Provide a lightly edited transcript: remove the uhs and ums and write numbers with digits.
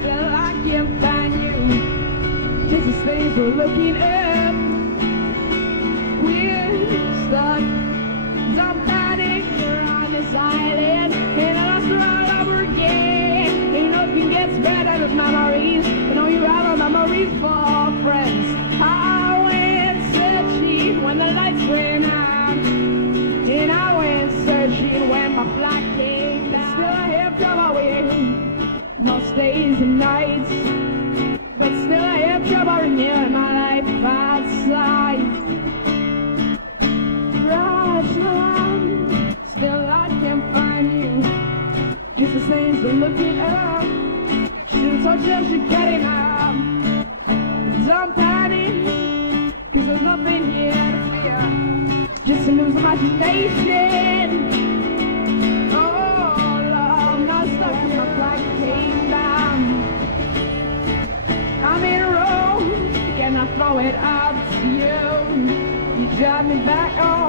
Still I can't find you. Just the things we're looking up. We're stuck. Some panic on this island, and I lost her all over again. Ain't nothing gets better than memories. But no, you have memories for friends. I went searching when the lights went out, and I went searching when my flight came down. Still I have trouble with most days and nights, but still I have trouble renewing my life outside. Rush around, still I can't find you. Just the things we're looking up. Shoot so just you're getting up. Don't panic, cause there's nothing here to fear. Just to lose imagination. Oh, love, not stuck in my flight came down. I'm in a row, and I throw it up to you. You drive me back on.